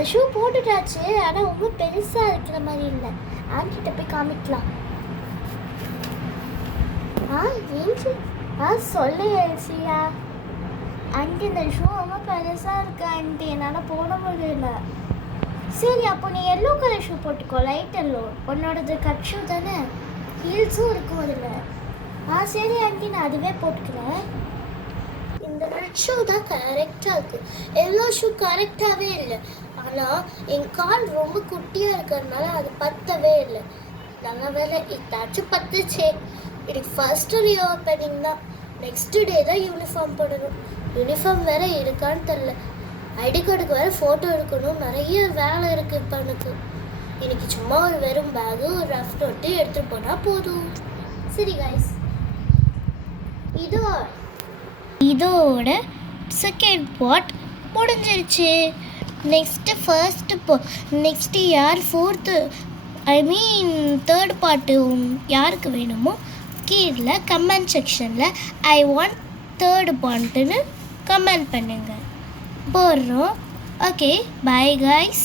அந்த ஷூ போட்டுட்டாச்சு, ஆனால் ரொம்ப பெருசாக இருக்கிற மாதிரி இல்லை. ஆன்கிட்ட போய் காமிக்கலாம். ஏஞ்சி சொல்லு எல்சியா. ஆண்டி இந்த ஷூ ரொம்ப பெருசாக இருக்கு ஆண்டி, என்னால் போட முடியல. சரி, அப்போ நீ எல்லோ கலர் ஷூ போட்டுக்கோ, லைட் எல்லோ. உன்னோடது கட் ஷூ தானே, ஹீல்ஸும் இருக்கும் அதில். சரி ஆண்டி, நான் அதுவே போட்டுக்கிறேன். இந்த ரெட் ஷூ தான் கரெக்டாக இருக்குது, எல்லோ ஷூ கரெக்டாகவே இல்லை. ஆனால் என் கால் ரொம்ப குட்டியாக இருக்கிறதுனால அது பத்தவே இல்லை. நல்ல வேலை இதாச்சும் பத்துச்சே. இதுக்கு ஃபர்ஸ்ட்டு ரீஓப்பனிங் தான், நெக்ஸ்ட் டே தான் யூனிஃபார்ம் போடணும். யூனிஃபார்ம் வேறு இருக்கான்னு தெரில. ஐடி கார்டுக்கு வேறு ஃபோட்டோ எடுக்கணும், நிறைய வேலை இருக்குது இப்போ எனக்கு. இன்னைக்கு சும்மா ஒரு வெறும் பேகு, ஒரு ரஃப் நோட்டு எடுத்துகிட்டு போனால் போதும். சரி கைஸ், இதோட செகண்ட் பார்ட் முடிஞ்சிருச்சு. நெக்ஸ்ட்டு யார் தேர்ட் பார்ட்டு யாருக்கு வேணுமோ கீழே கமெண்ட் செக்ஷனில் ஐ வாண்ட் தேர்ட் பார்ட்டுன்னு கமெண்ட் பண்ணுங்கள், போடுறோம். Okay, bye guys.